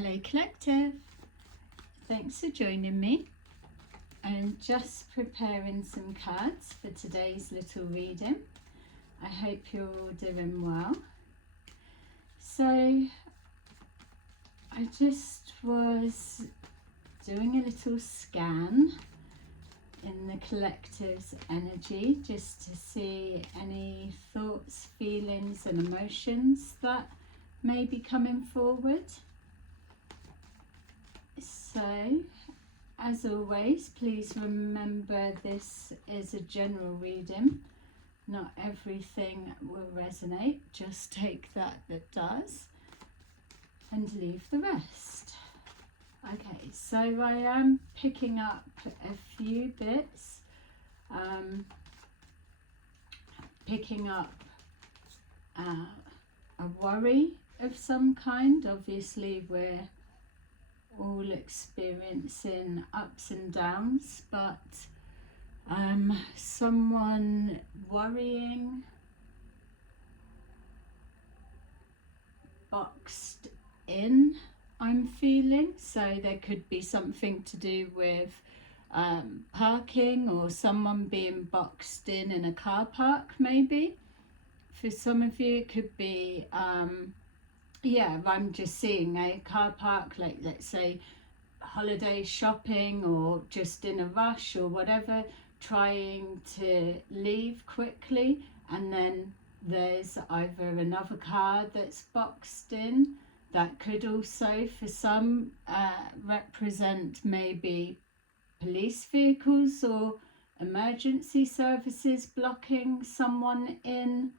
Hello Collective, thanks for joining me. I'm just preparing some cards for today's little reading. I hope you're all doing well. So I just was doing a little scan in the collective's energy just to see any thoughts, feelings and emotions that may be coming forward. So, as always, please remember this is a general reading. Not everything will resonate. Just take that does and leave the rest. Okay, so I am picking up a few bits. Picking up a worry of some kind. Obviously, we're all experiencing ups and downs, but someone worrying, boxed in, I'm feeling. So there could be something to do with parking, or someone being boxed in a car park maybe. For some of you it could be yeah, I'm just seeing a car park, like let's say holiday shopping or just in a rush or whatever, trying to leave quickly, and then there's either another car that's boxed in. That could also for some represent maybe police vehicles or emergency services blocking someone in.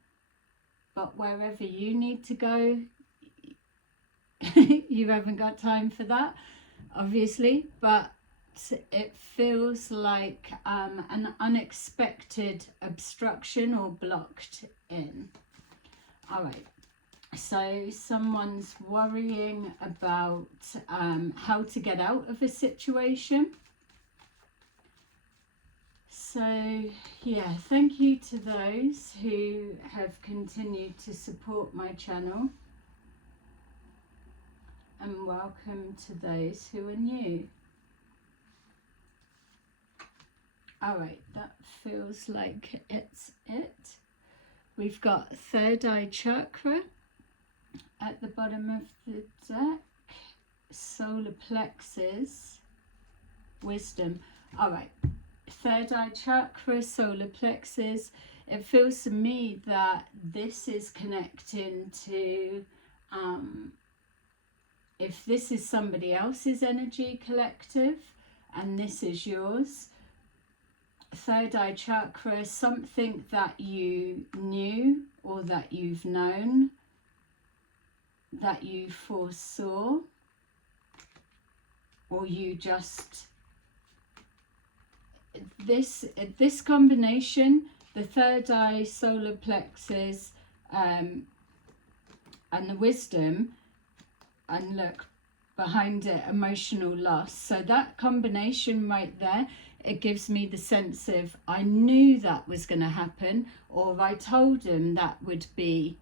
But wherever you need to go, you haven't got time for that, obviously, but it feels like an unexpected obstruction or blocked in. All right, so someone's worrying about how to get out of a situation. So yeah, thank you to those who have continued to support my channel. And welcome to those who are new. Alright, that feels like it's it. We've got third eye chakra at the bottom of the deck, solar plexus, wisdom. Alright, third eye chakra, solar plexus. It feels to me that this is connecting to if this is somebody else's energy collective and this is yours, third eye chakra, something that you knew or that you've known, that you foresaw, or you just, this combination, the third eye, solar plexus and the wisdom, and look behind it, emotional loss. So that combination right there, it gives me the sense of I knew that was going to happen, or I told him that would be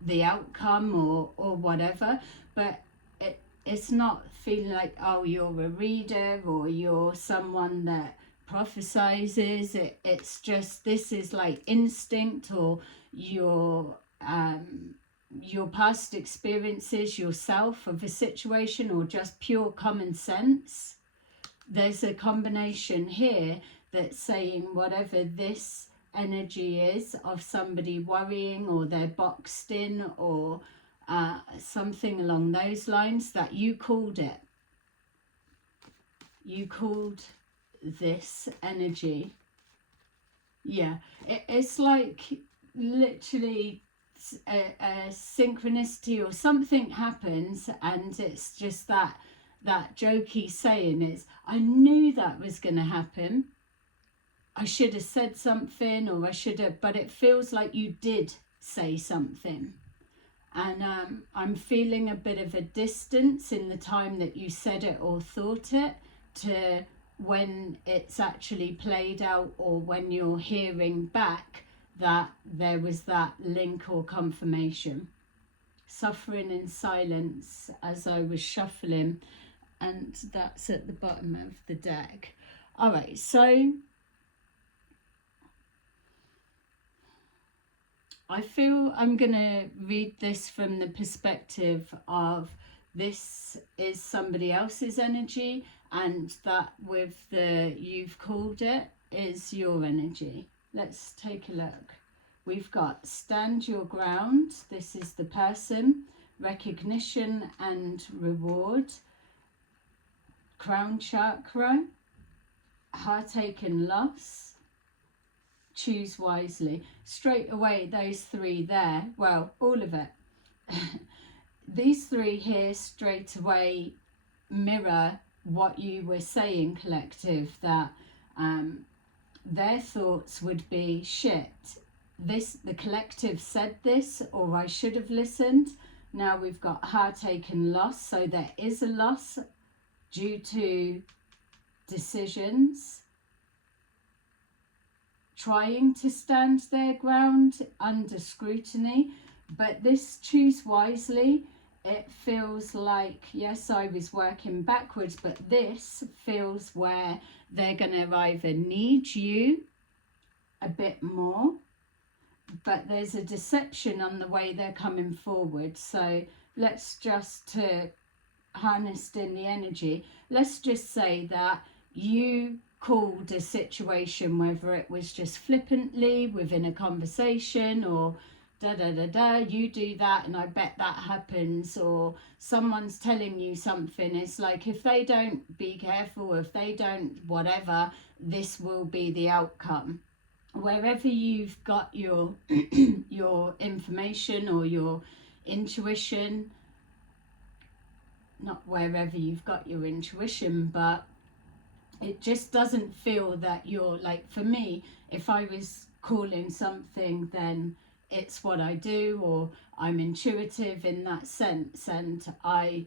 the outcome, or whatever. But it's not feeling like, oh, you're a reader or you're someone that prophesizes. It's just, this is like instinct, or your past experiences yourself of a situation, or just pure common sense. There's a combination here that's saying whatever this energy is of somebody worrying, or they're boxed in, or something along those lines, that you called it. You called this energy. Yeah, it's like literally a synchronicity, or something happens, and it's just that jokey saying is, I knew that was going to happen. I should have said something, or I should have, but it feels like you did say something. And I'm feeling a bit of a distance in the time that you said it or thought it to when it's actually played out, or when you're hearing back that there was that link or confirmation. suffering in silence as I was shuffling, and that's at the bottom of the deck. All right, so I feel I'm going to read this from the perspective of this is somebody else's energy, and that with the you've called it is your energy. Let's take a look. We've got stand your ground. This is the person. Recognition and reward. Crown chakra. Heartache and loss. Choose wisely. Straight away, those three there, well, all of it. These three here straight away mirror what you were saying, collective, that their thoughts would be, shit, the collective said this, or I should have listened. Now we've got heartache and loss, so there is a loss due to decisions, trying to stand their ground under scrutiny. But this choose wisely, it feels like, yes, I was working backwards, but this feels where they're going to either need you a bit more, but there's a deception on the way they're coming forward. So let's just, to harness in the energy, let's just say that you called a situation, whether it was just flippantly within a conversation, or you do that and I bet that happens, or someone's telling you something, it's like, if they don't be careful, if they don't whatever, this will be the outcome. Wherever you've got your your information or your intuition, not wherever you've got your intuition, but it just doesn't feel that you're, like, for me, if I was calling something, then it's what I do, or I'm intuitive in that sense, and I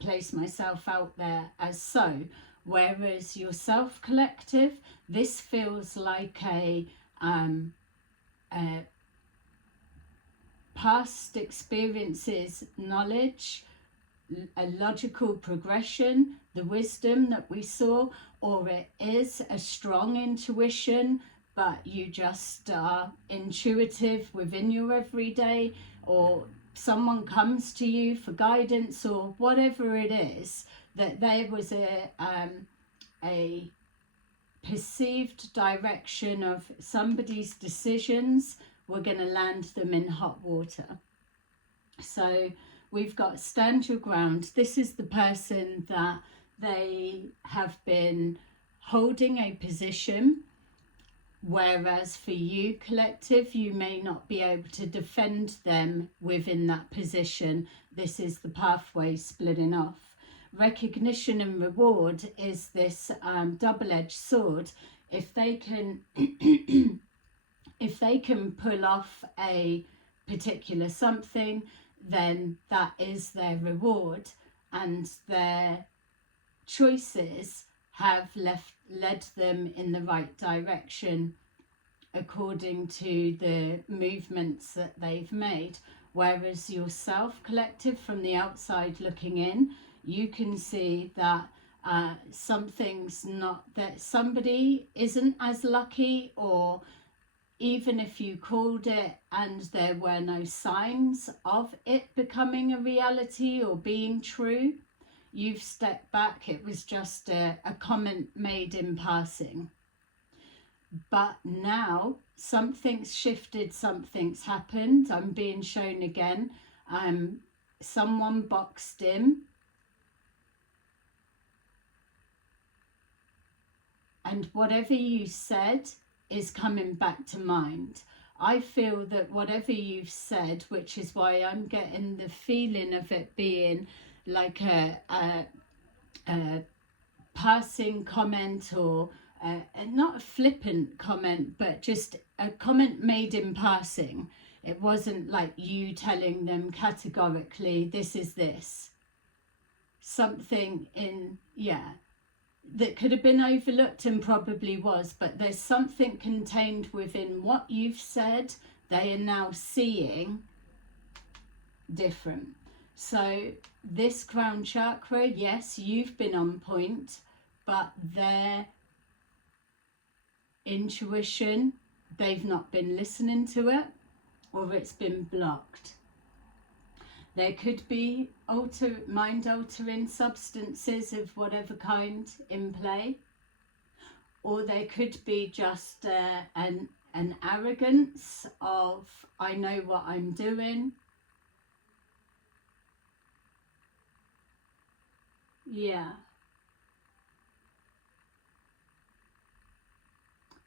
place myself out there as so. Whereas yourself, collective, this feels like a past experiences, knowledge, a logical progression, the wisdom that we saw, or it is a strong intuition, but you just are intuitive within your everyday, or someone comes to you for guidance, or whatever it is, that there was a perceived direction of somebody's decisions were going to land them in hot water. So we've got stand your ground. This is the person that they have been holding a position, whereas for you, collective, you may not be able to defend them within that position. This is the pathway splitting off. Recognition and reward is this double-edged sword. If they can if they can pull off a particular something, then that is their reward, and their choices have led them in the right direction according to the movements that they've made. Whereas yourself, collective, from the outside looking in, you can see that something's not, that somebody isn't as lucky, or even if you called it and there were no signs of it becoming a reality or being true, you've stepped back. It was just a comment made in passing. But now something's shifted, something's happened. I'm being shown again. Someone boxed in. And whatever you said is coming back to mind. I feel that whatever you've said, which is why I'm getting the feeling of it being like a passing comment, or not a flippant comment, but just a comment made in passing. It wasn't like you telling them categorically, this is this. Something in, that could have been overlooked, and probably was, but there's something contained within what you've said. They are now seeing different. So this crown chakra, yes, you've been on point, but their intuition, they've not been listening to it, or it's been blocked. There could be mind-altering substances of whatever kind in play, or there could be just an arrogance of, I know what I'm doing. Yeah.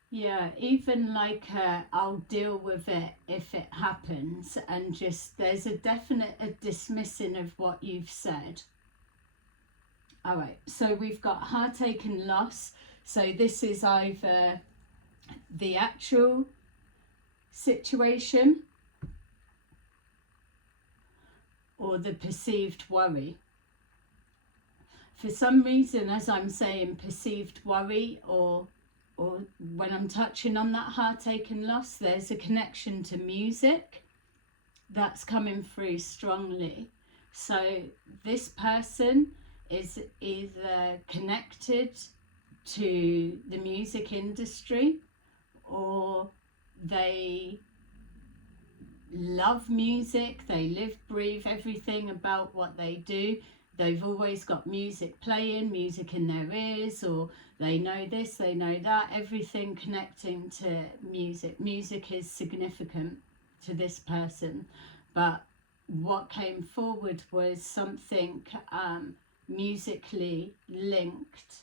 Yeah, even like I'll deal with it if it happens, and just there's a definite dismissing of what you've said. All right, so we've got heartache and loss. So this is either the actual situation or the perceived worry. For some reason, as I'm saying, perceived worry, or when I'm touching on that heartache and loss, there's a connection to music that's coming through strongly. So this person is either connected to the music industry, or they love music, they live, breathe everything about what they do. They've always got music playing, music in their ears, or they know this, they know that, everything connecting to music. Music is significant to this person. But what came forward was something musically linked.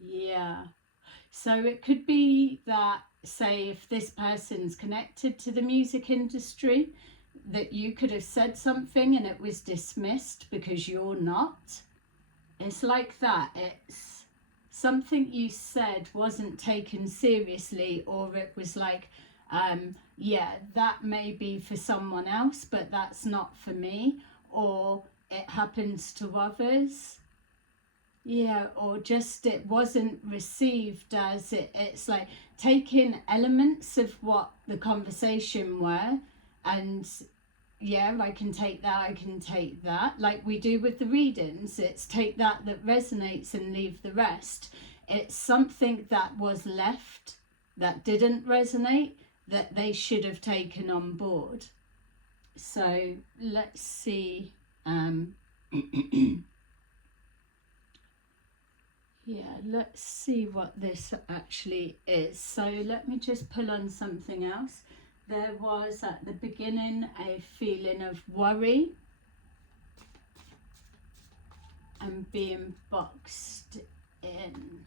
Yeah. So it could be that, say, if this person's connected to the music industry, that you could have said something and it was dismissed because you're not. It's like that. It's something you said wasn't taken seriously, or it was like, yeah, that may be for someone else, but that's not for me, or it happens to others. Yeah, or just it wasn't received as it's like taking elements of what the conversation were, and yeah, I can take that, like we do with the readings. It's take that resonates and leave the rest. It's something that was left that didn't resonate, that they should have taken on board. So let's see. Yeah, let's see what this actually is. So let me just pull on something else. There was at the beginning a feeling of worry and being boxed in.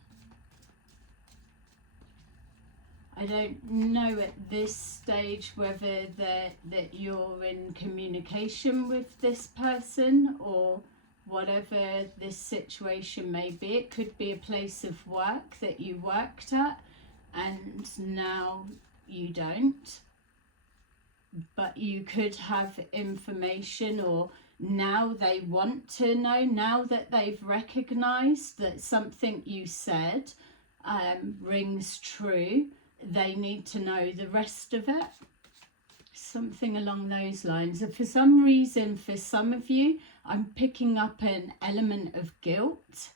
I don't know at this stage whether that you're in communication with this person, or whatever this situation may be. It could be a place of work that you worked at and now you don't, but you could have information, or now they want to know, now that they've recognized that something you said rings true, they need to know the rest of it. Something along those lines. And for some reason, for some of you, I'm picking up an element of guilt.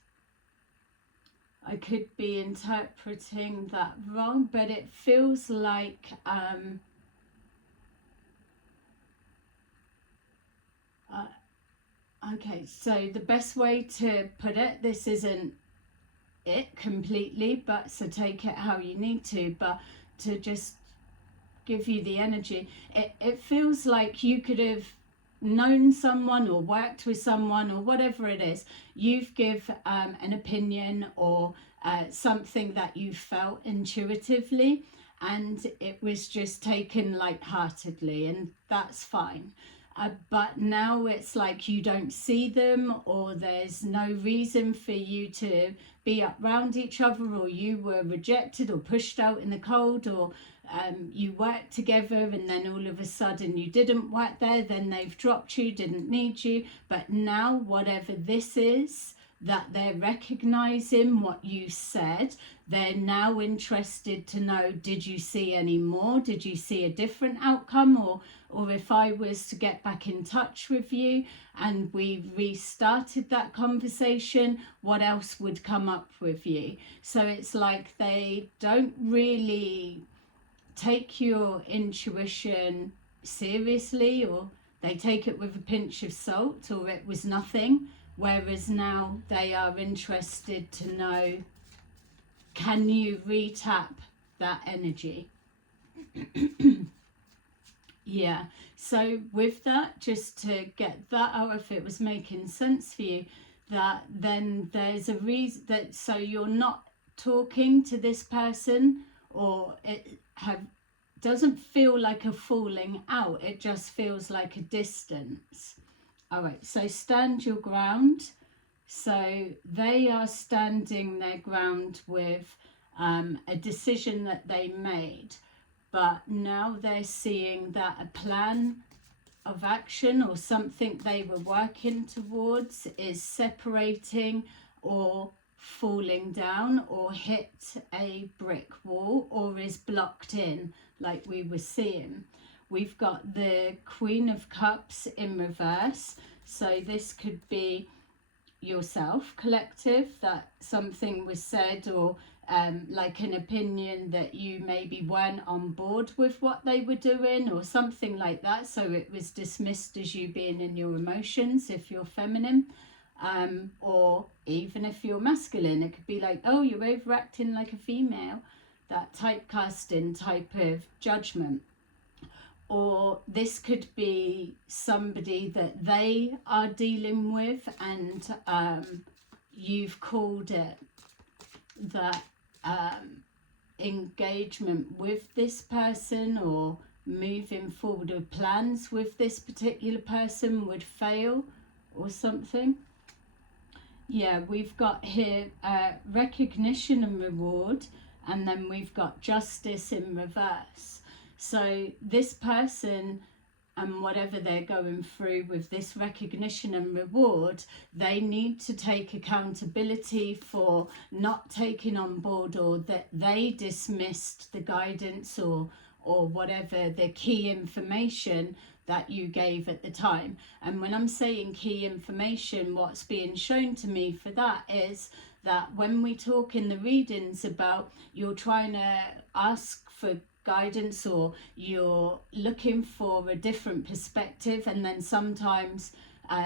I could be interpreting that wrong, but it feels like okay, so the best way to put it, this isn't it completely, but so take it how you need to, but to just give you the energy, it feels like you could have known someone or worked with someone or whatever it is. You've give an opinion or something that you felt intuitively, and it was just taken lightheartedly, and that's fine. But now it's like you don't see them, or there's no reason for you to be around each other, or you were rejected or pushed out in the cold, or you worked together and then all of a sudden you didn't work there, then they've dropped you, didn't need you. But now whatever this is, that they're recognizing what you said. They're now interested to know, did you see any more? Did you see a different outcome? Or if I was to get back in touch with you and we restarted that conversation, what else would come up with you? So it's like they don't really take your intuition seriously, or they take it with a pinch of salt, or it was nothing. Whereas now they are interested to know, can you re-tap that energy? Yeah, so with that, just to get that out, if it was making sense for you, that then there's a reason that, so you're not talking to this person, or it doesn't feel like a falling out, it just feels like a distance. All right, so stand your ground. So they are standing their ground with a decision that they made, but now they're seeing that a plan of action or something they were working towards is separating or falling down, or hit a brick wall, or is blocked in, like we were seeing. We've got the Queen of Cups in reverse. So this could be yourself, collective, that something was said, or like an opinion that you maybe weren't on board with what they were doing, or something like that. So it was dismissed as you being in your emotions if you're feminine. Or even if you're masculine, it could be like, oh, you're overacting like a female, that typecasting type of judgment. Or this could be somebody that they are dealing with, and you've called it that engagement with this person, or moving forward with plans with this particular person would fail or something. Yeah, we've got here recognition and reward, and then we've got justice in reverse. So this person, and whatever they're going through with this recognition and reward, they need to take accountability for not taking on board, or that they dismissed the guidance or whatever, the key information that you gave at the time. And when I'm saying key information, what's being shown to me for that is that when we talk in the readings about you're trying to ask for guidance, or you're looking for a different perspective, and then sometimes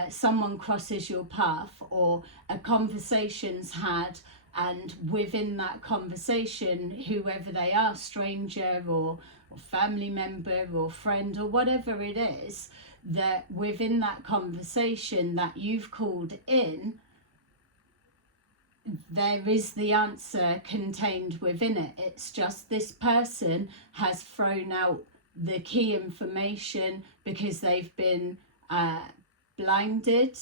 someone crosses your path, or a conversation's had, and within that conversation, whoever they are, stranger or family member or friend or whatever it is, that within that conversation that you've called in, there is the answer contained within it. It's just this person has thrown out the key information because they've been blinded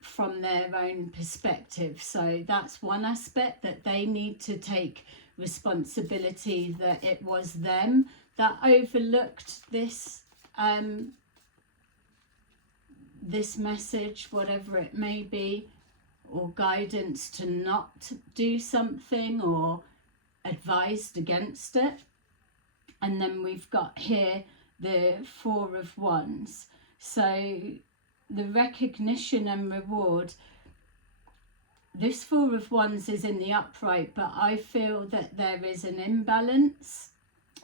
from their own perspective. So that's one aspect, that they need to take responsibility, that it was them that overlooked this this message, whatever it may be, or guidance to not do something, or advised against it. And then we've got here the Four of Wands. So the recognition and reward, this Four of Wands is in the upright, but I feel that there is an imbalance,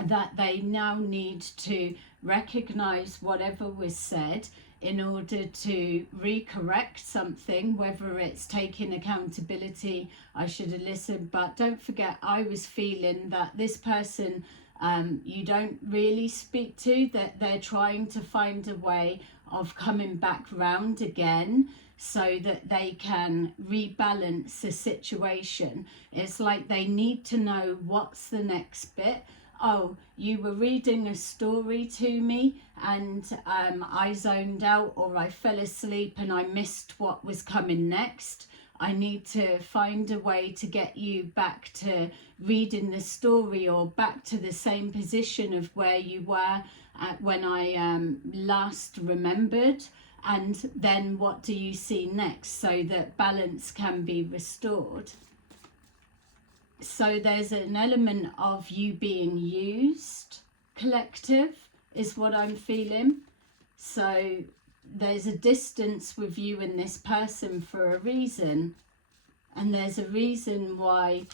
that they now need to recognize whatever was said in order to recorrect something, whether it's taking accountability, I should have listened. But don't forget, I was feeling that this person you don't really speak to, that they're trying to find a way of coming back round again, so that they can rebalance the situation. It's like they need to know what's the next bit. Oh, you were reading a story to me, and I zoned out, or I fell asleep and I missed what was coming next. I need to find a way to get you back to reading the story, or back to the same position of where you were when I last remembered. And then what do you see next so that balance can be restored? So there's an element of you being used, collective, is what I'm feeling. So there's a distance with you and this person for a reason. And there's a reason why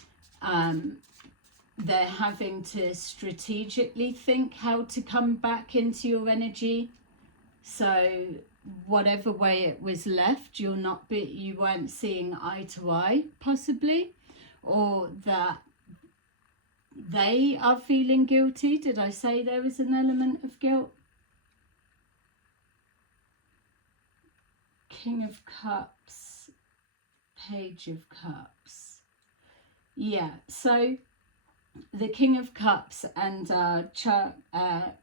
they're having to strategically think how to come back into your energy. So whatever way it was left, you weren't seeing eye to eye, possibly, or that they are feeling guilty. Did I say there was an element of guilt? King of Cups, Page of Cups. Yeah, so the King of Cups and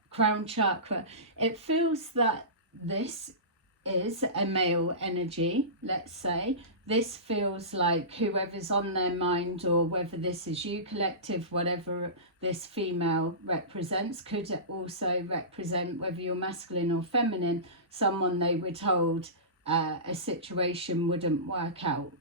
Crown Chakra, it feels that this is a male energy, let's say. This feels like whoever's on their mind, or whether this is you collective, whatever this female represents, could also represent whether you're masculine or feminine, someone they were told a situation wouldn't work out.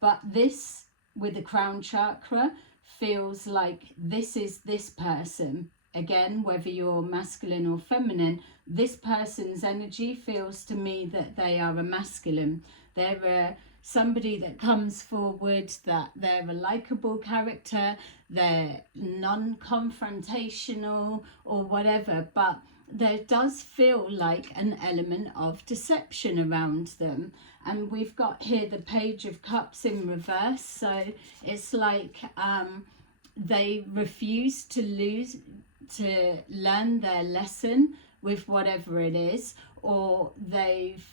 But this, with the Crown Chakra, feels like this is this person. Again, whether you're masculine or feminine, this person's energy feels to me that they are a masculine. They're somebody that comes forward, that they're a likable character, they're non-confrontational or whatever, but there does feel like an element of deception around them. And we've got here the Page of Cups in reverse, so it's like they refuse to learn their lesson with whatever it is, or they've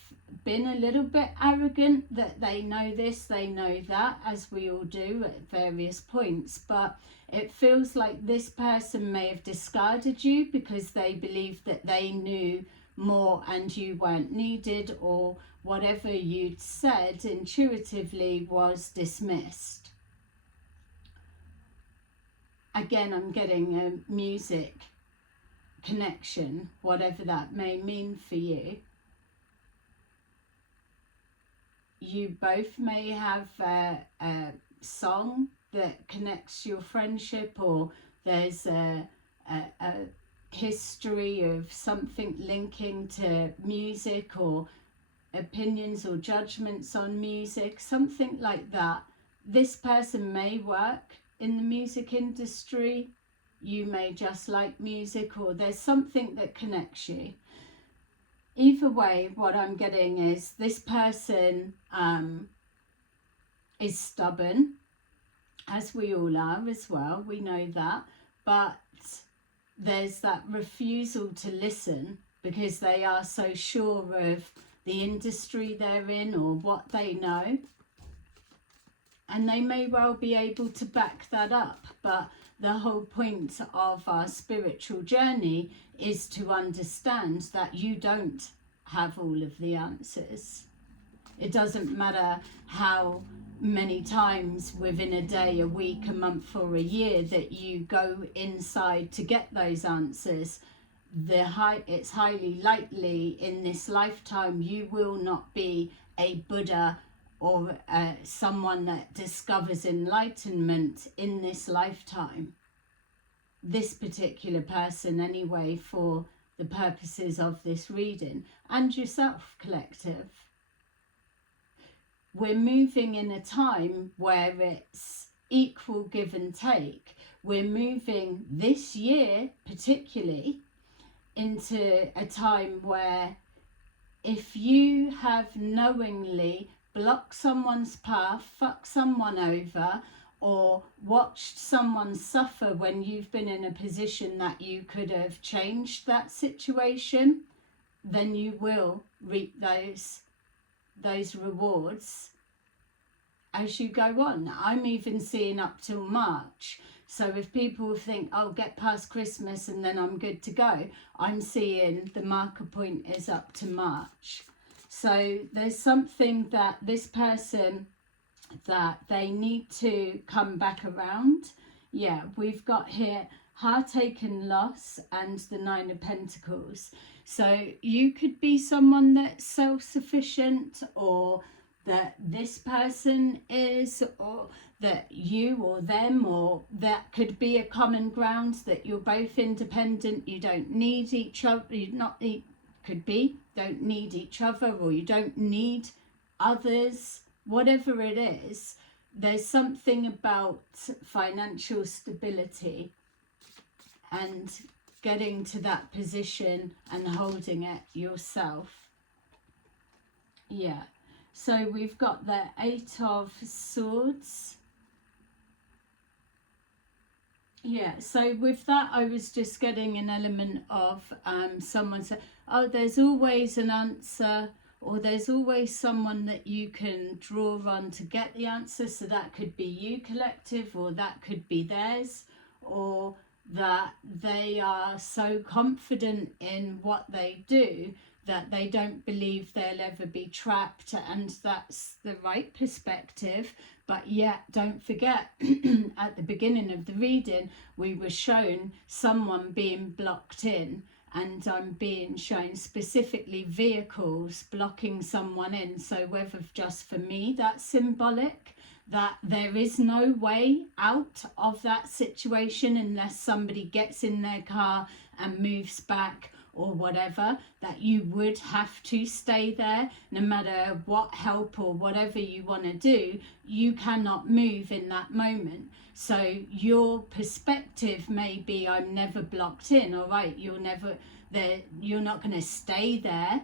been a little bit arrogant that they know this, they know that, as we all do at various points. But it feels like this person may have discarded you because they believed that they knew more and you weren't needed, or whatever you'd said intuitively was dismissed. Again, I'm getting a music connection, whatever that may mean for you. You both may have a song that connects your friendship, or there's a history of something linking to music, or opinions or judgments on music, something like that. This person may work in the music industry, you may just like music, or there's something that connects you. Either way, what I'm getting is this person is stubborn, as we all are as well, we know that, but there's that refusal to listen because they are so sure of the industry they're in or what they know. And they may well be able to back that up, but the whole point of our spiritual journey is to understand that you don't have all of the answers. It doesn't matter how many times within a day, a week, a month or a year that you go inside to get those answers. It's highly likely in this lifetime you will not be a Buddha or someone that discovers enlightenment in this lifetime. This particular person anyway, for the purposes of this reading, and yourself, collective. We're moving in a time where it's equal give and take. We're moving this year particularly into a time where if you have knowingly blocked someone's path, fucked someone over, or watched someone suffer when you've been in a position that you could have changed that situation, then you will reap those rewards as you go on. I'm even seeing up till March. So if people think, oh, get past Christmas and then I'm good to go, I'm seeing the marker point is up to March. So there's something that this person, that they need to come back around. Yeah, we've got here heartache and loss, and the Nine of Pentacles. So you could be someone that's self-sufficient, or that this person is, or that you or them, or that could be a common ground that you're both independent, you don't need each other, don't need each other, or you don't need others, whatever it is. There's something about financial stability and getting to that position and holding it yourself. Yeah, so we've got the Eight of Swords. Yeah, so with that, I was just getting an element of someone said, oh, there's always an answer, or there's always someone that you can draw on to get the answer. So that could be you, collective, or that could be theirs, or that they are so confident in what they do that they don't believe they'll ever be trapped, and that's the right perspective. But yet, don't forget, at the beginning of the reading, we were shown someone being blocked in, and I'm being shown specifically vehicles blocking someone in. So whether just for me, that's symbolic, that there is no way out of that situation unless somebody gets in their car and moves back, or whatever, that you would have to stay there no matter what help or whatever you want to do. You cannot move in that moment. So your perspective may be, I'm never blocked in. All right, you're not going to stay there,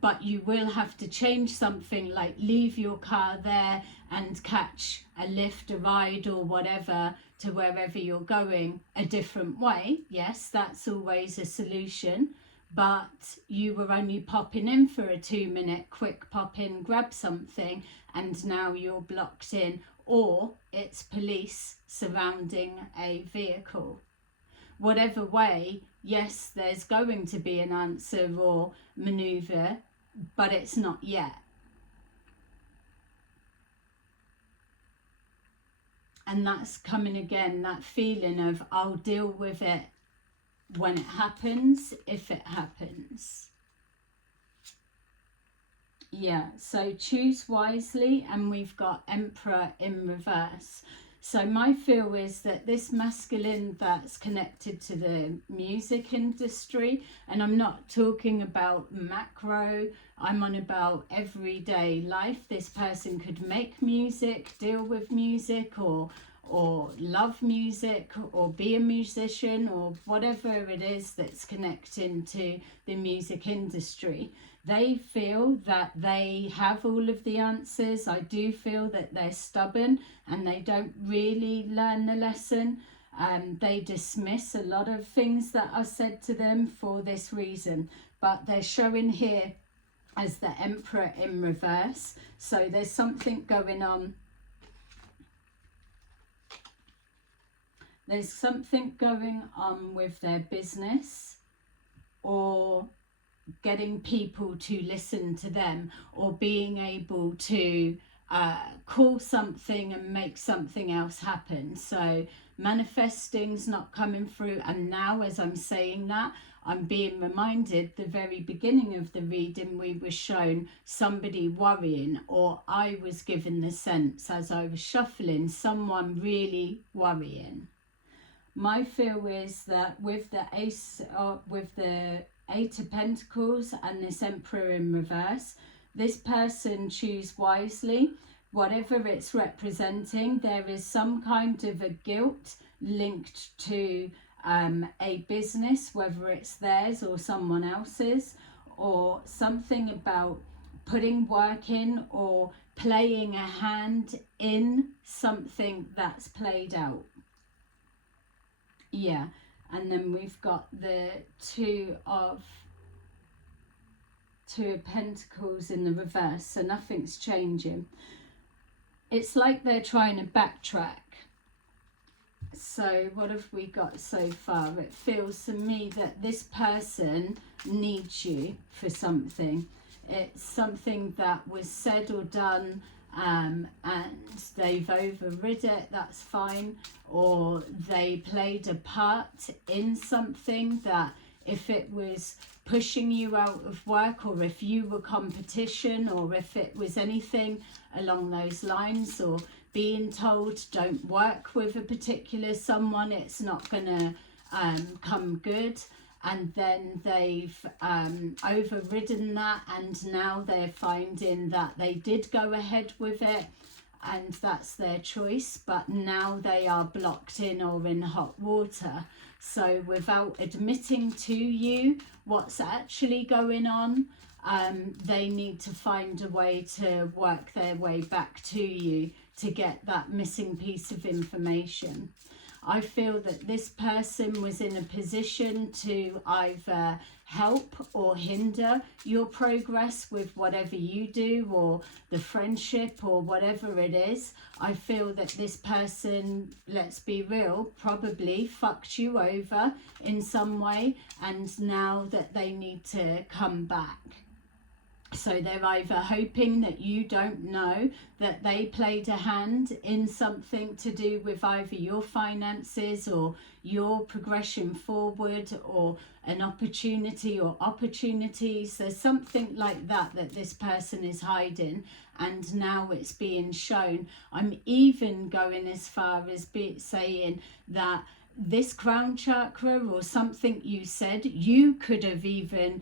but you will have to change something, like leave your car there and catch a lift, a ride, or whatever, to wherever you're going a different way. Yes, that's always a solution, but you were only popping in for a 2-minute quick pop in, grab something, and now you're blocked in, or it's police surrounding a vehicle. Whatever way, yes, there's going to be an answer or maneuver, but it's not yet. And that's coming again, that feeling of, I'll deal with it when it happens, if it happens. Yeah, so choose wisely, and we've got Emperor in reverse. So my feel is that this masculine that's connected to the music industry, and I'm not talking about macro, I'm on about everyday life. This person could make music, deal with music, or love music, or be a musician, or whatever it is that's connecting to the music industry. They feel that they have all of the answers. I do feel that they're stubborn and they don't really learn the lesson. They dismiss a lot of things that are said to them for this reason. But they're showing here as the Emperor in reverse. So there's something going on. There's something going on with their business, or getting people to listen to them, or being able to call something and make something else happen. So manifesting's not coming through. And now, as I'm saying that, I'm being reminded, the very beginning of the reading, we were shown somebody worrying, or I was given the sense as I was shuffling, someone really worrying. My feel is that with the Eight of Pentacles and this Emperor in reverse, this person choose wisely. Whatever it's representing, there is some kind of a guilt linked to a business, whether it's theirs or someone else's, or something about putting work in or playing a hand in something that's played out. Yeah. And then we've got the Two of Pentacles in the reverse, so nothing's changing. It's like they're trying to backtrack. So what have we got so far? It feels to me that this person needs you for something. It's something that was said or done and they've overrid it, that's fine. Or they played a part in something that, if it was pushing you out of work, or if you were competition, or if it was anything along those lines, or being told don't work with a particular someone, it's not gonna come good, and then they've overridden that, and now they're finding that they did go ahead with it and that's their choice, but now they are blocked in or in hot water. So without admitting to you what's actually going on, they need to find a way to work their way back to you to get that missing piece of information. I feel that this person was in a position to either help or hinder your progress with whatever you do, or the friendship, or whatever it is. I feel that this person, let's be real, probably fucked you over in some way, and now that they need to come back. So they're either hoping that you don't know that they played a hand in something to do with either your finances or your progression forward, or an opportunity or opportunities. There's something like that that this person is hiding, and now it's being shown. I'm even going as far as saying that this crown chakra, or something you said, you could have even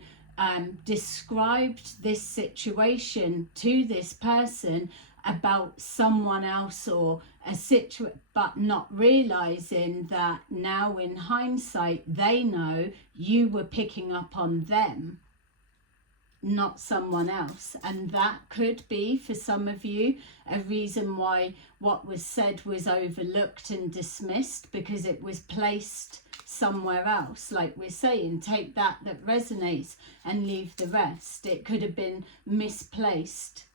described this situation to this person about someone else or a situation, but not realizing that now in hindsight they know you were picking up on them, not someone else. And that could be, for some of you, a reason why what was said was overlooked and dismissed, because it was placed somewhere else. Like we're saying, take that resonates and leave the rest. It could have been misplaced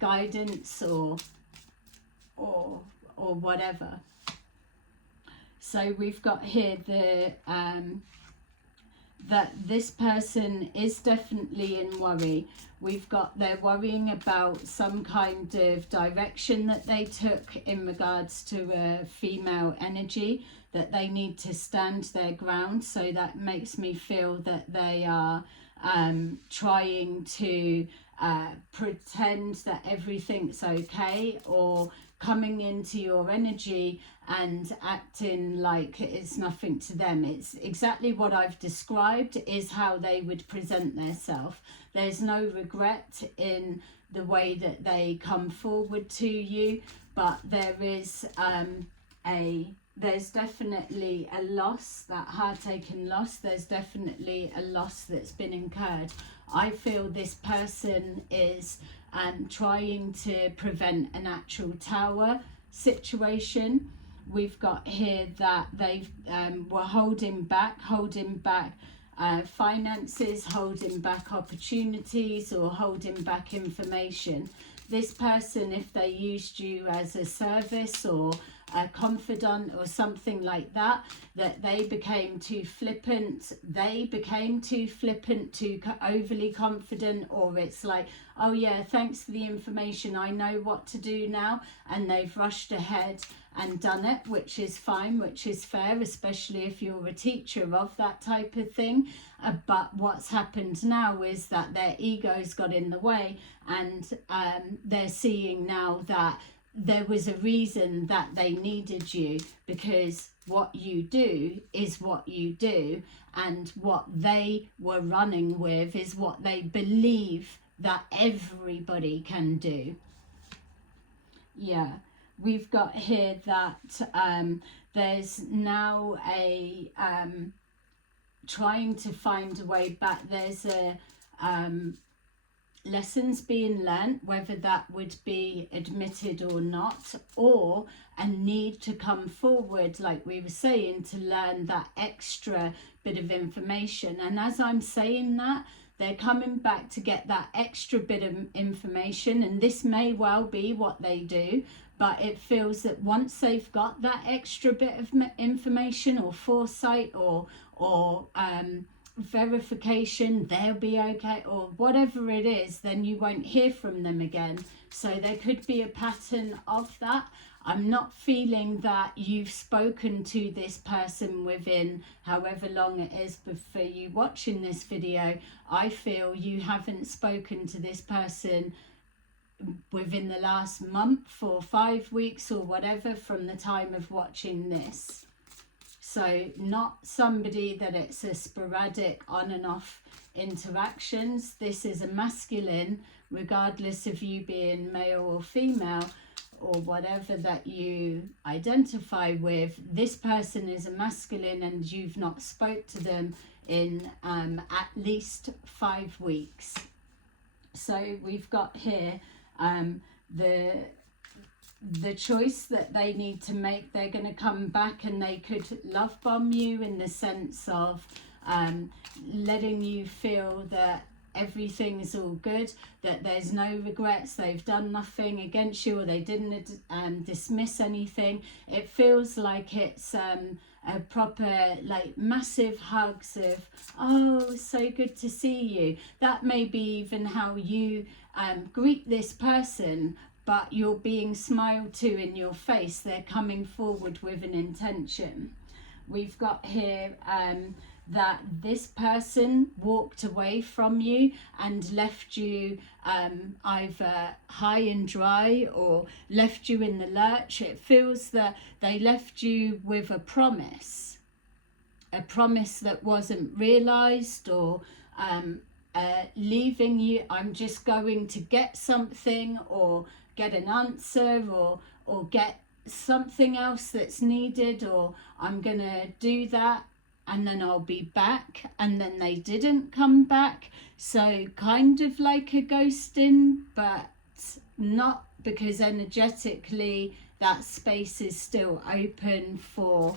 guidance or whatever. So we've got here the that this person is definitely in worry. We've got, they're worrying about some kind of direction that they took in regards to a female energy, that they need to stand their ground. So that makes me feel that they are trying to pretend that everything's okay, or coming into your energy and acting like it's nothing to them. It's exactly what I've described is how they would present themselves. There's no regret in the way that they come forward to you, but there is there's definitely a loss, that heartache and loss. There's definitely a loss that's been incurred. I feel this person is trying to prevent an actual tower situation. We've got here that they were holding back finances, holding back opportunities, or holding back information. This person, if they used you as a service or a confidant or something like that, that they became too flippant, too overly confident, or it's like, oh yeah, thanks for the information, I know what to do now, and they've rushed ahead and done it, which is fine, which is fair, especially if you're a teacher of that type of thing. But what's happened now is that their egos got in the way, and they're seeing now that there was a reason that they needed you, because what you do is what you do, and what they were running with is what they believe that everybody can do. Yeah, we've got here that there's now a trying to find a way back. There's a lessons being learnt, whether that would be admitted or not, or a need to come forward, like we were saying, to learn that extra bit of information. And as I'm saying that, they're coming back to get that extra bit of information, and this may well be what they do, but it feels that once they've got that extra bit of information or foresight or verification, they'll be okay, or whatever it is, then you won't hear from them again. So there could be a pattern of that. I'm not feeling that you've spoken to this person within however long it is for you watching this video. I feel you haven't spoken to this person within the last month or 5 weeks or whatever from the time of watching this. So not somebody that it's a sporadic on and off interactions. This is a masculine, regardless of you being male or female or whatever that you identify with. This person is a masculine and you've not spoke to them in at least 5 weeks. So we've got here the choice that they need to make. They're going to come back and they could love bomb you in the sense of letting you feel that everything is all good, that there's no regrets, they've done nothing against you, or they didn't dismiss anything. It feels like it's a proper, like, massive hugs of, oh, so good to see you. That may be even how you greet this person, but you're being smiled to in your face. They're coming forward with an intention. We've got here that this person walked away from you and left you either high and dry or left you in the lurch. It feels that they left you with a promise that wasn't realized, or leaving you, I'm just going to get something or get an answer or get something else that's needed, or I'm gonna do that and then I'll be back, and then they didn't come back. So kind of like a ghosting, but not, because energetically that space is still open for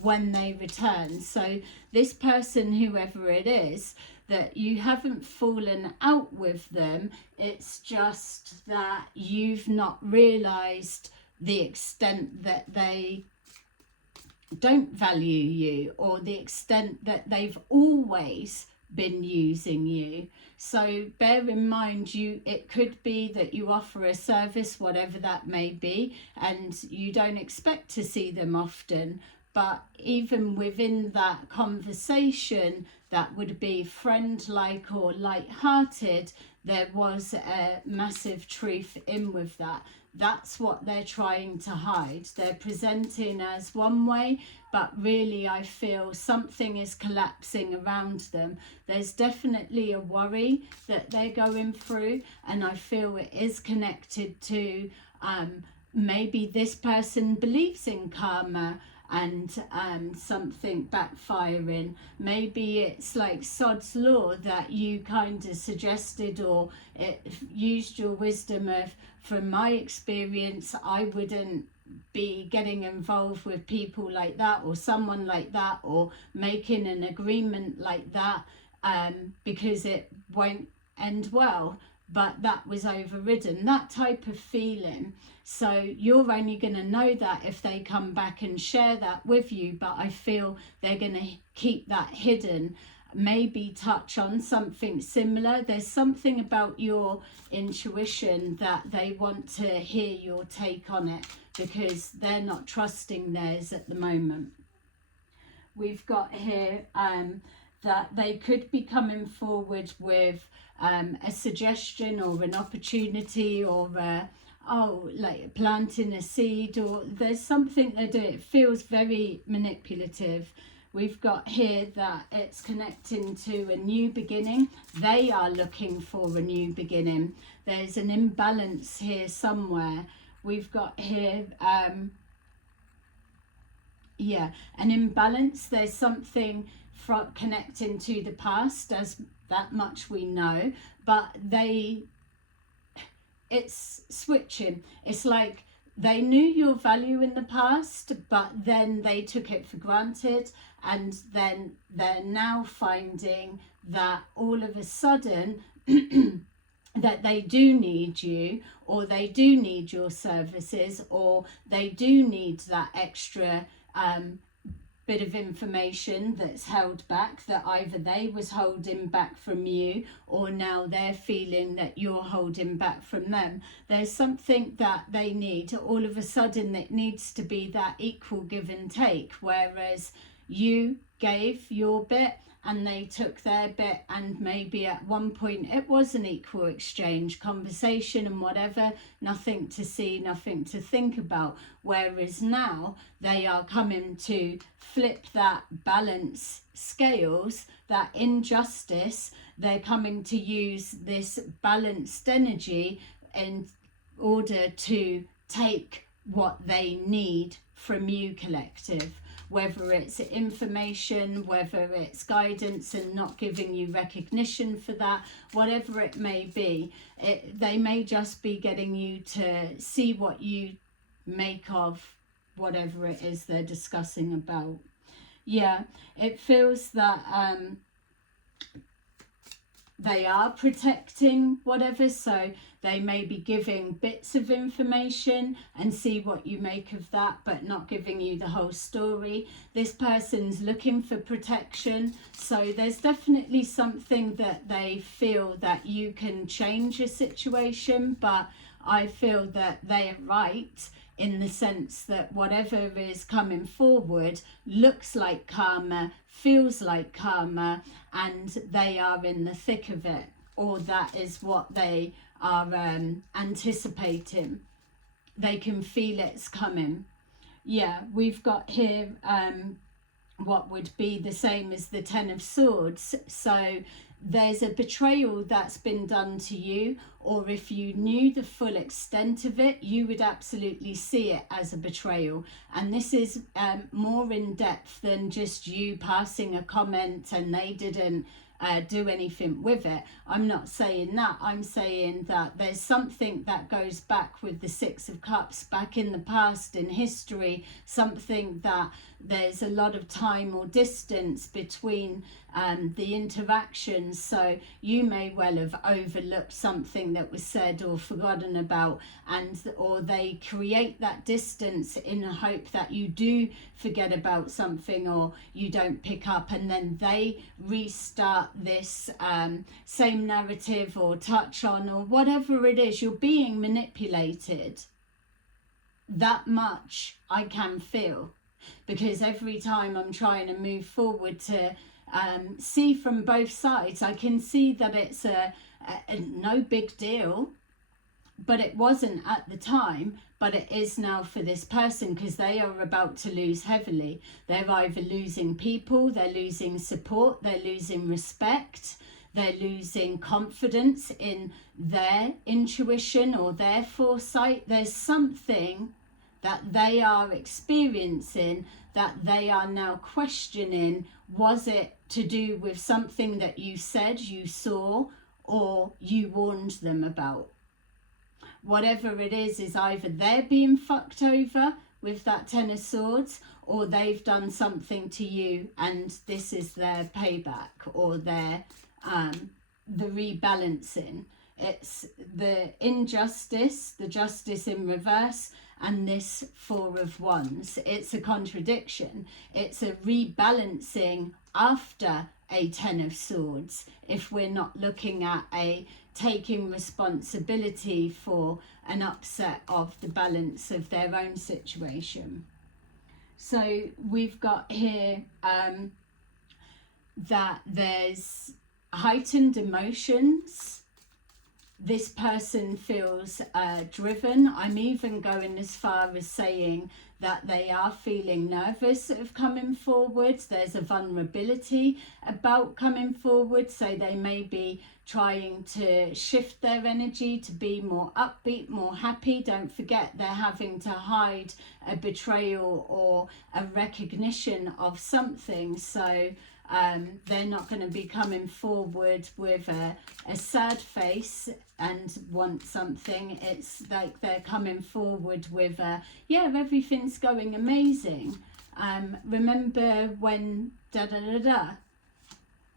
when they return. So this person, whoever it is, that you haven't fallen out with them, it's just that you've not realized the extent that they don't value you, or the extent that they've always been using you. So bear in mind, it could be that you offer a service, whatever that may be, and you don't expect to see them often, but even within that conversation that would be friend-like or light-hearted, there was a massive truth in with that. That's what they're trying to hide. They're presenting as one way, but really I feel something is collapsing around them. There's definitely a worry that they're going through, and I feel it is connected to maybe this person believes in karma and something backfiring. Maybe it's like Sod's law that you kind of suggested, or it used your wisdom of, from my experience, I wouldn't be getting involved with people like that, or someone like that, or making an agreement like that, because it won't end well. But that was overridden, that type of feeling. So you're only going to know that if they come back and share that with you, but I feel they're going to keep that hidden, maybe touch on something similar. There's something about your intuition that they want to hear your take on it, because they're not trusting theirs at the moment. We've got here that they could be coming forward with a suggestion or an opportunity, or like planting a seed, or there's something they do. It feels very manipulative. We've got here that it's connecting to a new beginning. They are looking for a new beginning. There's an imbalance here somewhere. We've got here an imbalance. There's something connecting to the past, as that much we know, but it's switching. It's like they knew your value in the past, but then they took it for granted, and then they're now finding that all of a sudden that they do need you, or they do need your services, or they do need that extra bit of information that's held back, that either they was holding back from you, or now they're feeling that you're holding back from them. There's something that they need. All of a sudden it needs to be that equal give and take, whereas you gave your bit and they took their bit, and maybe at one point it was an equal exchange, conversation and whatever, nothing to see, nothing to think about. Whereas now they are coming to flip that balance scales, that injustice. They're coming to use this balanced energy in order to take what they need from you, collective. Whether it's information, whether it's guidance and not giving you recognition for that, whatever it may be, they may just be getting you to see what you make of whatever it is they're discussing about. Yeah, it feels that they are protecting whatever, so they may be giving bits of information and see what you make of that, but not giving you the whole story. This person's looking for protection, so there's definitely something that they feel that you can change a situation, but I feel that they are right in the sense that whatever is coming forward looks like karma, feels like karma, and they are in the thick of it, or that is what they are anticipating. They can feel it's coming. Yeah, we've got here what would be the same as the Ten of Swords. So there's a betrayal that's been done to you, or if you knew the full extent of it, you would absolutely see it as a betrayal. And this is more in depth than just you passing a comment and they didn't do anything with it. I'm not saying that. I'm saying that there's something that goes back with the Six of Cups, back in the past, in history, something that there's a lot of time or distance between the interactions, so you may well have overlooked something that was said or forgotten about, or they create that distance in a hope that you do forget about something or you don't pick up, and then they restart this same narrative or touch on, or whatever it is. You're being manipulated. That much I can feel, because every time I'm trying to move forward to see from both sides, I can see that it's a no big deal, but it wasn't at the time, but it is now for this person, because they are about to lose heavily. They're either losing people, they're losing support, they're losing respect, they're losing confidence in their intuition or their foresight. There's something that they are experiencing that they are now questioning. Was it to do with something that you said, you saw, or you warned them about? Whatever it is either they're being fucked over with that Ten of Swords, or they've done something to you and this is their payback, or their the rebalancing. It's the injustice, the justice in reverse, and this Four of Wands. It's a contradiction. It's a rebalancing after a Ten of Swords, if we're not looking at a taking responsibility for an upset of the balance of their own situation. So we've got here that there's heightened emotions. This person feels driven. I'm even going as far as saying that they are feeling nervous of coming forward. There's a vulnerability about coming forward, so they may be trying to shift their energy to be more upbeat, more happy. Don't forget, they're having to hide a betrayal or a recognition of something, so they're not going to be coming forward with a sad face and want something. It's like they're coming forward with yeah, everything's going amazing. Remember when da da da da,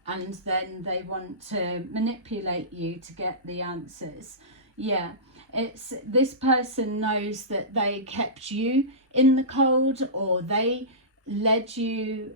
and then they want to manipulate you to get the answers. Yeah, it's this person knows that they kept you in the cold, or they led you,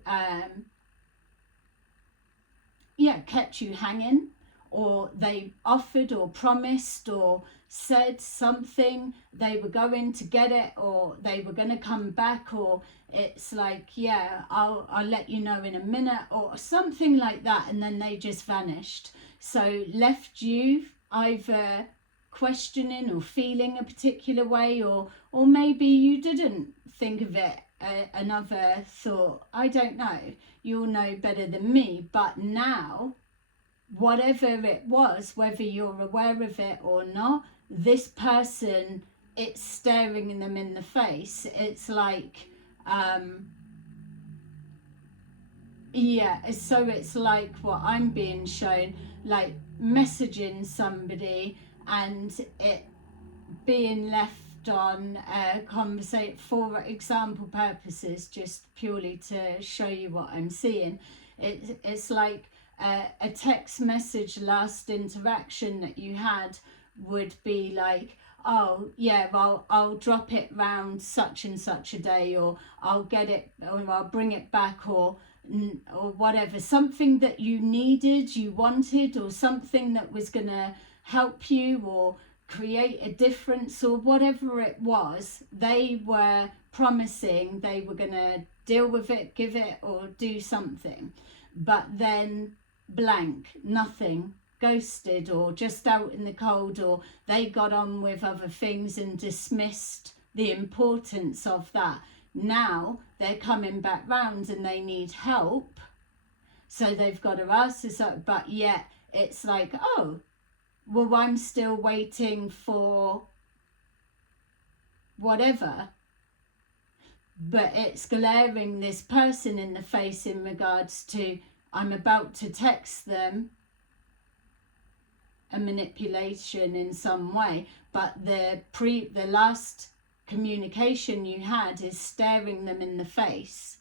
kept you hanging, or they offered or promised or said something, they were going to get it, or they were going to come back, or it's like, yeah, I'll let you know in a minute, or something like that, and then they just vanished. So left you either questioning or feeling a particular way, or maybe you didn't think of it, another thought. I don't know, you'll know better than me. But now, whatever it was, whether you're aware of it or not, this person, it's staring them in the face. It's like, so it's like what I'm being shown, like messaging somebody and it being left on a conversation for example purposes, just purely to show you what I'm seeing. It's like a text message last interaction that you had would be like, oh yeah, well, I'll drop it round such and such a day, or I'll get it, or I'll bring it back, or whatever, something that you needed, you wanted, or something that was going to help you or create a difference, or whatever it was. They were promising they were going to deal with it, give it, or do something, but then blank, nothing, ghosted, or just out in the cold, or they got on with other things and dismissed the importance of that. Now they're coming back round and they need help, so they've got to ask this up, but yet it's like, oh, well, I'm still waiting for whatever. But it's glaring this person in the face in regards to, I'm about to text them a manipulation in some way, but the last communication you had is staring them in the face.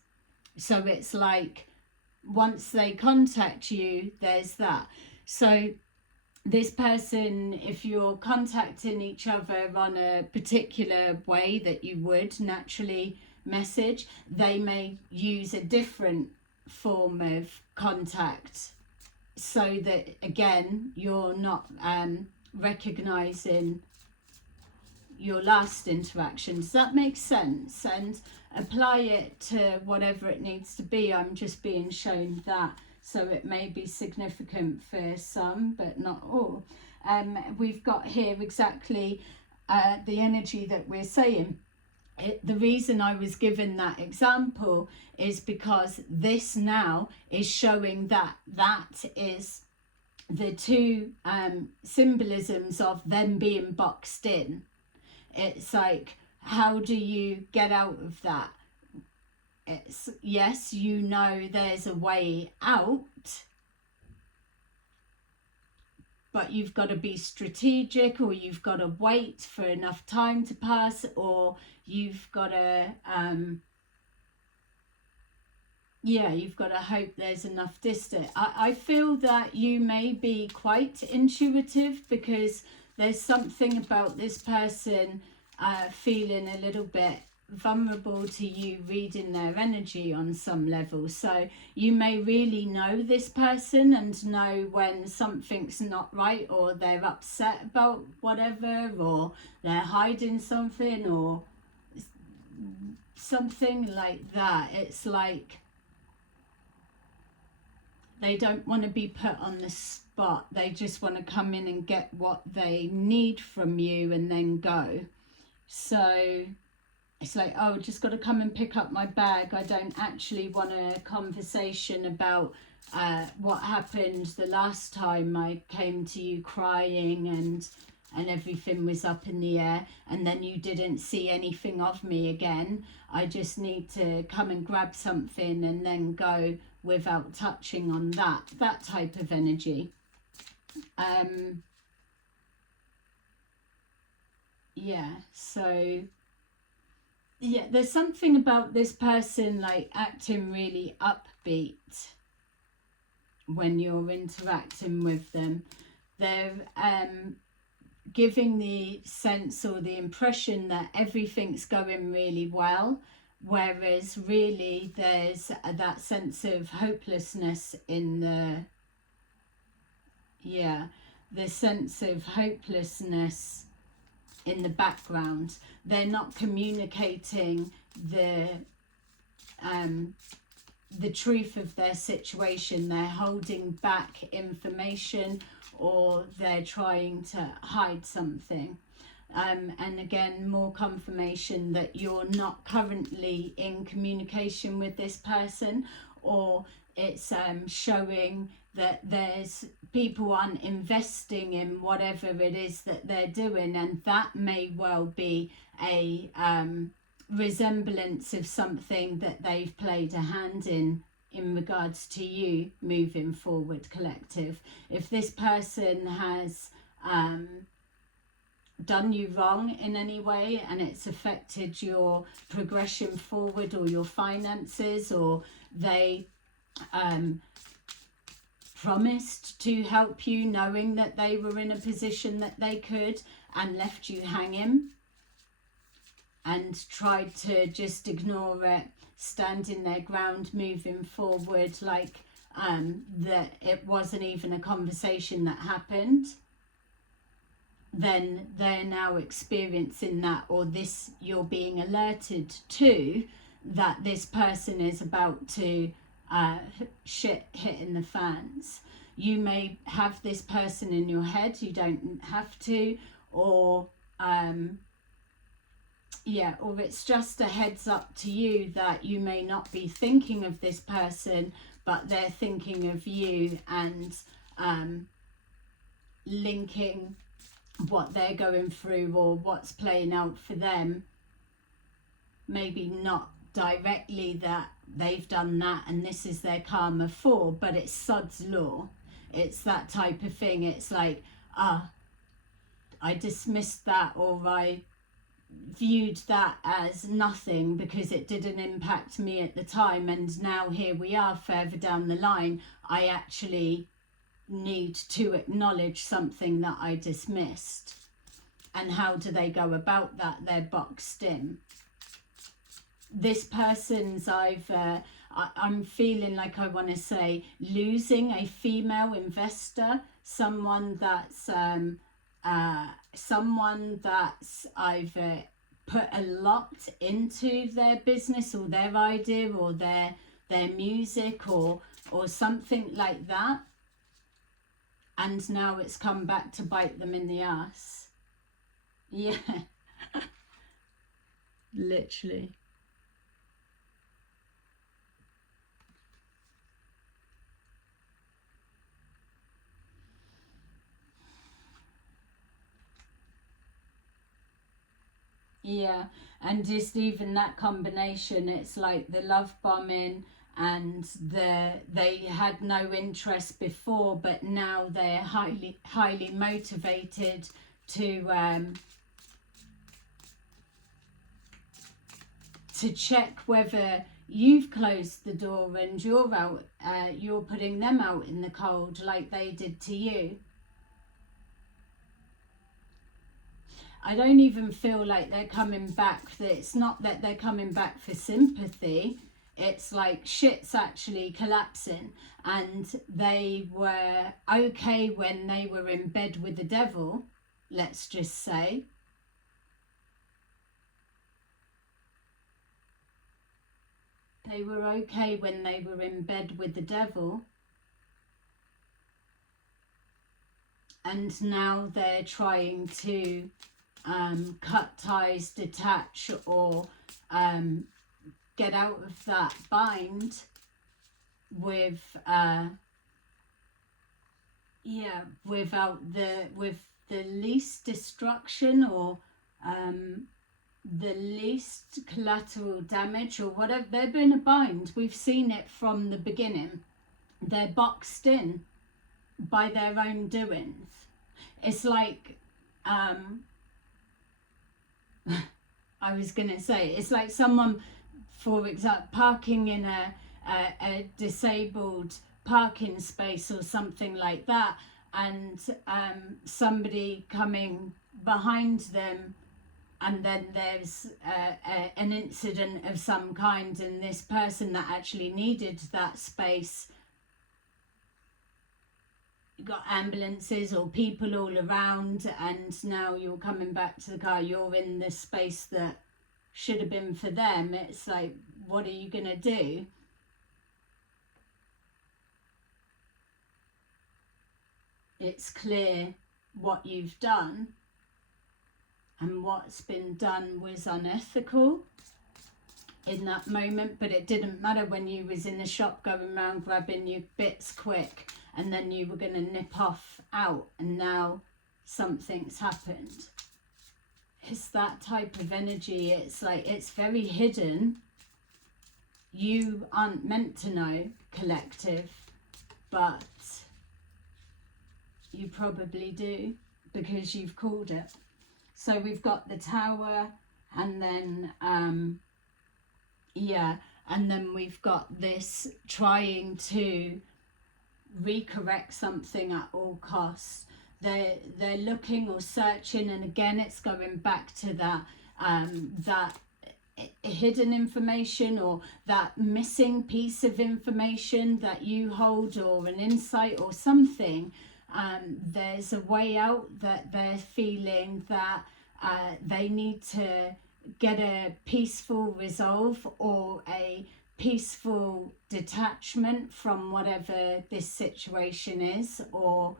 So it's like, once they contact you, there's that. So this person, if you're contacting each other on a particular way that you would naturally message, they may use a different form of contact, so that again you're not recognizing your last interaction. Does that make sense? And apply it to whatever it needs to be. I'm just being shown that, so it may be significant for some but not all. We've got here exactly the energy that we're saying. The reason I was given that example is because this now is showing that is the two symbolisms of them being boxed in. It's like, how do you get out of that? It's, yes, you know there's a way out, but you've got to be strategic, or you've got to wait for enough time to pass, or you've got to you've got to hope there's enough distance. I feel that you may be quite intuitive, because there's something about this person feeling a little bit vulnerable to you reading their energy on some level. So you may really know this person and know when something's not right, or they're upset about whatever, or they're hiding something, or something like that. It's like they don't want to be put on the spot. They just want to come in and get what they need from you and then go. So it's like, oh, just got to come and pick up my bag. I don't actually want a conversation about what happened the last time I came to you crying and everything was up in the air, and then you didn't see anything of me again. I just need to come and grab something and then go without touching on that type of energy. So there's something about this person like acting really upbeat when you're interacting with them. They're giving the sense or the impression that everything's going really well, whereas really there's that sense of hopelessness in the sense of hopelessness in the background. They're not communicating the truth of their situation. They're holding back information, or they're trying to hide something. And again, more confirmation that you're not currently in communication with this person, or it's showing that there's people aren't investing in whatever it is that they're doing, and that may well be a resemblance of something that they've played a hand in regards to you moving forward, collective. If this person has done you wrong in any way and it's affected your progression forward or your finances, or they promised to help you knowing that they were in a position that they could, and left you hanging and tried to just ignore it, standing their ground, moving forward like that it wasn't even a conversation that happened, then they're now experiencing that, or this, you're being alerted to that this person is about to shit hitting the fans. You may have this person in your head, you don't have to, or or it's just a heads up to you that you may not be thinking of this person, but they're thinking of you, and linking what they're going through or what's playing out for them. Maybe not directly that they've done that and this is their karma for, but it's Sod's law. It's that type of thing. It's like, I dismissed that, or I viewed that as nothing because it didn't impact me at the time, and now here we are further down the line, I actually need to acknowledge something that I dismissed. And how do they go about that? They're boxed in. This person's either, I'm feeling like I want to say, losing a female investor, someone that's either put a lot into their business or their idea or their music or something like that, and now it's come back to bite them in the ass. Yeah. Literally. Yeah, and just even that combination, it's like the love bombing, and they had no interest before, but now they're highly motivated to check whether you've closed the door and you're out, you're putting them out in the cold like they did to you. I don't even feel like they're coming back. It's not that they're coming back for sympathy. It's like shit's actually collapsing, and they were okay when they were in bed with the devil, let's just say. They were okay when they were in bed with the devil. And now they're trying to cut ties, detach, or get out of that bind with with the least destruction, or the least collateral damage, or whatever. They've been a bind. We've seen it from the beginning. They're boxed in by their own doings. It's like I was gonna say, it's like someone, for example, parking in a disabled parking space or something like that, and somebody coming behind them and then there's an incident of some kind, and this person that actually needed that space got ambulances or people all around, and now you're coming back to the car, you're in the space that should have been for them. It's like, what are you gonna do? It's clear what you've done, and what's been done was unethical in that moment, but it didn't matter when you was in the shop going around grabbing your bits quick, and then you were going to nip off out, and now something's happened. It's that type of energy. It's like, it's very hidden. You aren't meant to know, collective, but you probably do, because you've called it. So we've got the Tower, and then yeah, and then we've got this trying to recorrect something at all costs. They're looking or searching, and again it's going back to that that hidden information, or that missing piece of information that you hold, or an insight or something. There's a way out that they're feeling that they need to get a peaceful resolve, or a peaceful detachment from whatever this situation is, or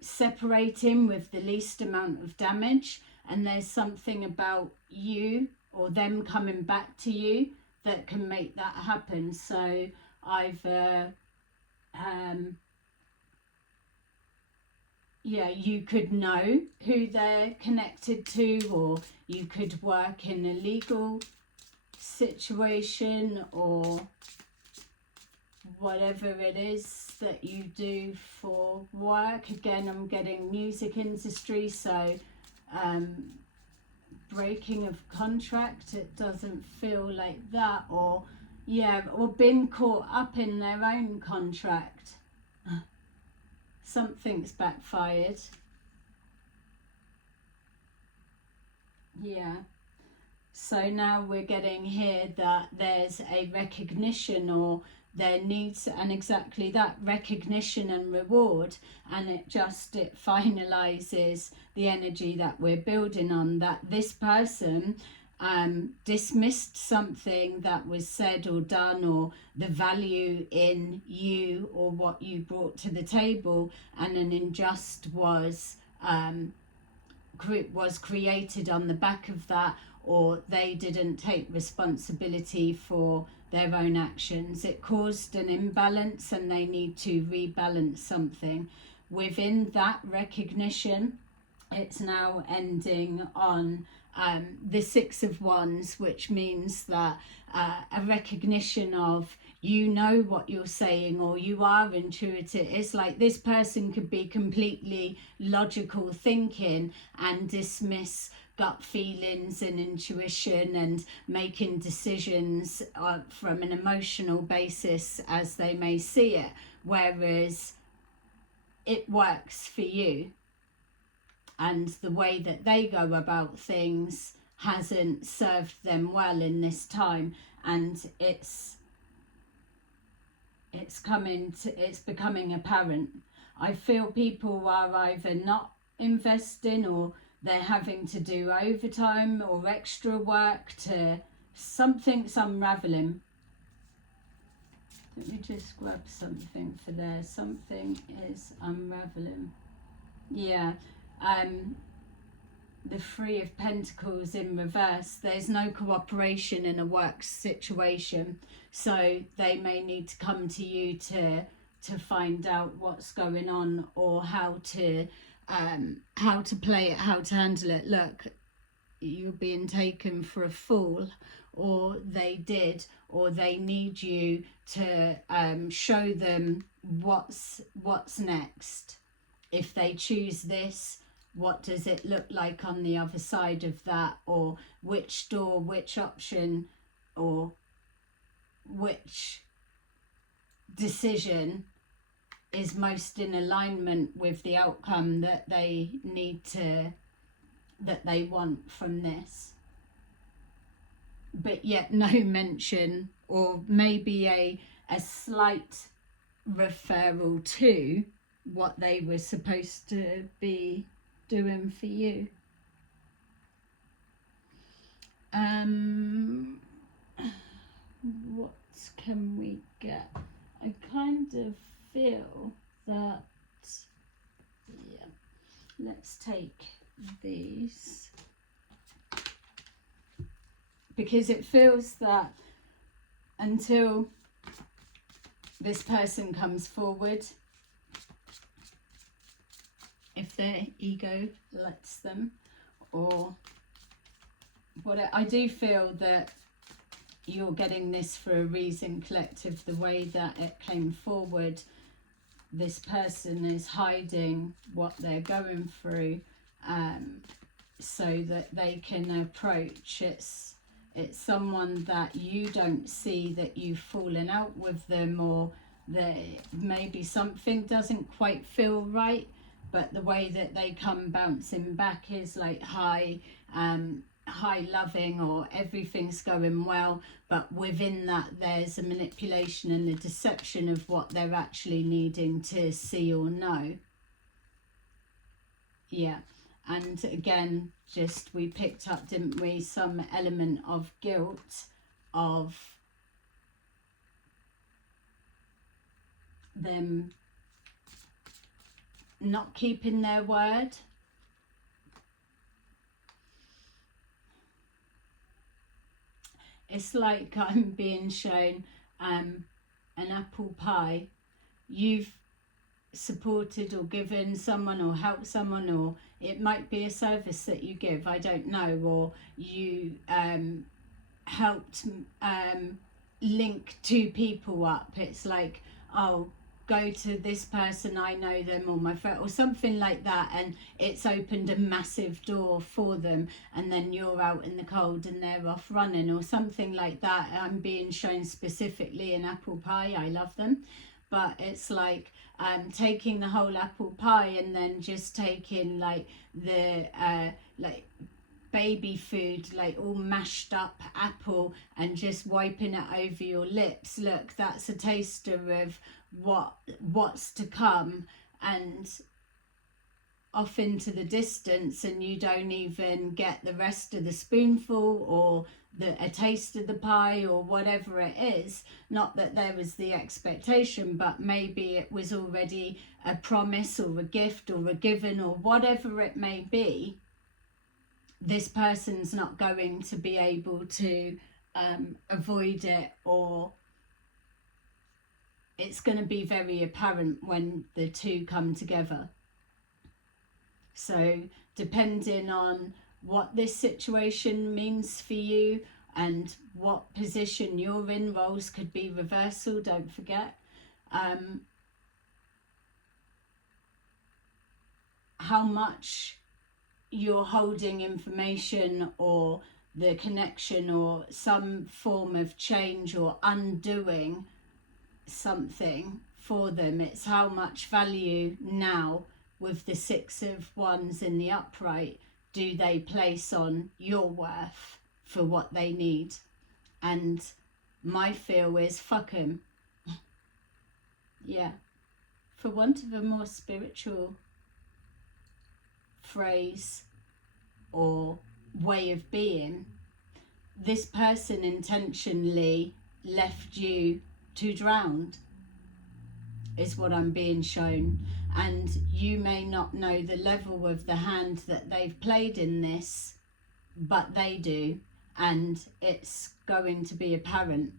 separating with the least amount of damage. And there's something about you or them coming back to you that can make that happen. So either yeah, you could know who they're connected to, or you could work in a legal situation, or whatever it is that you do for work. Again, I'm getting music industry, so breaking of contract, it doesn't feel like that. Or yeah, or being caught up in their own contract. Something's backfired. Yeah. So now we're getting here that there's a recognition, or there needs, and exactly that, recognition and reward. And it finalizes the energy that we're building on, that this person dismissed something that was said or done, or the value in you or what you brought to the table, and an injustice was created on the back of that, or they didn't take responsibility for their own actions. It caused an imbalance, and they need to rebalance something. Within that recognition, it's now ending on the Six of Wands, which means that a recognition of, you know what you're saying, or you are intuitive. It's like this person could be completely logical thinking and dismiss gut feelings and intuition and making decisions from an emotional basis as they may see it, whereas it works for you. And the way that they go about things hasn't served them well in this time, and it's becoming apparent. I feel people are either not investing, or they're having to do overtime or extra work to something's unraveling. Let me just grab something for there. Something is unraveling. Yeah. The Three of Pentacles in reverse. There's no cooperation in a work situation, so they may need to come to you to find out what's going on, or how to play it, how to handle it. Look, you're being taken for a fool, or they did, or they need you to show them what's next. If they choose this, what does it look like on the other side of that, or which door, which option, or which decision is most in alignment with the outcome that they need to that they want from this, but yet no mention, or maybe a slight referral to what they were supposed to be doing for you. What can we get? I kind of feel that, yeah, let's take these, because it feels that until this person comes forward, if their ego lets them, or what, I do feel that you're getting this for a reason, collective. The way that it came forward, this person is hiding what they're going through, so that they can approach. It's someone that you don't see, that you've fallen out with them, or that maybe something doesn't quite feel right, but the way that they come bouncing back is like high loving, or everything's going well, but within that there's a manipulation and a deception of what they're actually needing to see or know. Yeah. And again, just we picked up, didn't we, some element of guilt, of them not keeping their word. It's like I'm being shown an apple pie. You've supported or given someone or helped someone, or it might be a service that you give, I don't know, or you helped link two people up. It's like, oh, go to this person, I know them, or my friend, or something like that, and it's opened a massive door for them, and then you're out in the cold and they're off running, or something like that. I'm being shown specifically an apple pie. I love them, but it's like taking the whole apple pie and then just taking like the like baby food, like all mashed up apple, and just wiping it over your lips. Look, that's a taster of what's to come, and off into the distance, and you don't even get the rest of the spoonful, or a taste of the pie, or whatever it is. Not that there was the expectation, but maybe it was already a promise, or a gift, or a given, or whatever it may be. This person's not going to be able to avoid it, or it's going to be very apparent when the two come together. So depending on what this situation means for you and what position you're in, roles could be reversal, don't forget. How much you're holding information, or the connection, or some form of change, or undoing something for them. It's how much value now, with the 6 of Wands in the upright, do they place on your worth for what they need. And my feel is fuck 'em. Yeah, for want of a more spiritual phrase or way of being, this person intentionally left you to drown, is what I'm being shown. And you may not know the level of the hand that they've played in this, but they do, and it's going to be apparent.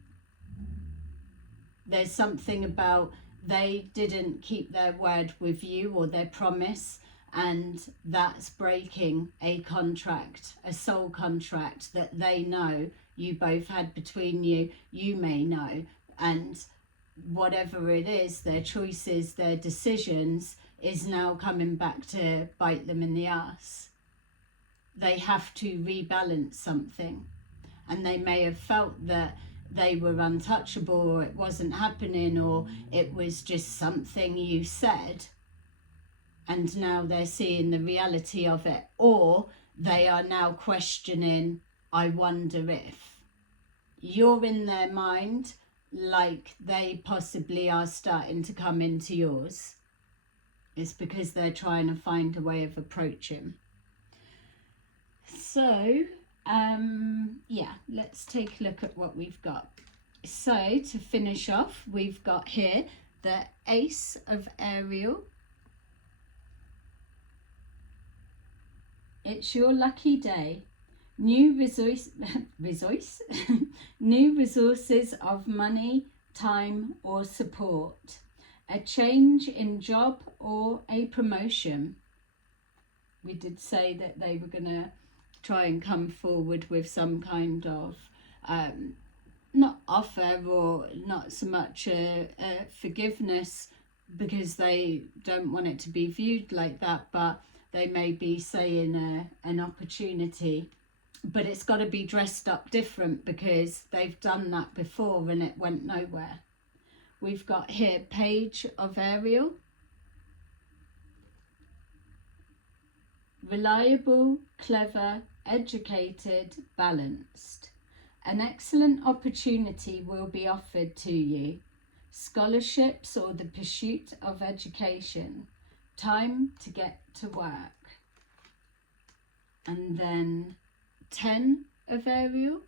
There's something about they didn't keep their word with you, or their promise, and that's breaking a contract, a soul contract that they know you both had between you. You may know, and whatever it is, their choices, their decisions, is now coming back to bite them in the ass. They have to rebalance something, and they may have felt that they were untouchable, or it wasn't happening, or it was just something you said, and now they're seeing the reality of it, or they are now questioning, I wonder if. You're in their mind like they possibly are starting to come into yours. It's because they're trying to find a way of approaching. So, yeah, let's take a look at what we've got. So, to finish off, we've got here the Ace of Ariel. It's your lucky day. New new resources of money, time or support. A change in job or a promotion. We did say that they were going to try and come forward with some kind of not offer or not so much a forgiveness, because they don't want it to be viewed like that, but they may be saying an opportunity, but it's got to be dressed up different because they've done that before and it went nowhere. We've got here Page of Ariel. Reliable, clever, educated, balanced. An excellent opportunity will be offered to you. Scholarships or the pursuit of education. Time to get to work. And then 10 of Ariel.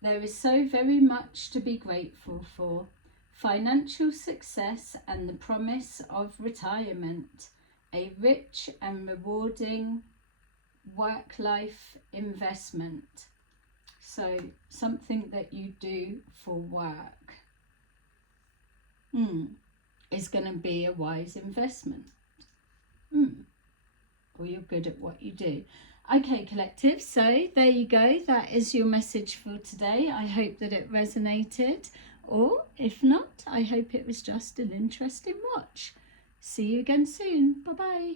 There is so very much to be grateful for. Financial success and the promise of retirement. A rich and rewarding work-life investment. So something that you do for work is going to be a wise investment. Or you're good at what you do. Okay, collective, so there you go. That is your message for today. I hope that it resonated, or if not, I hope it was just an interesting watch. See you again soon. Bye-bye.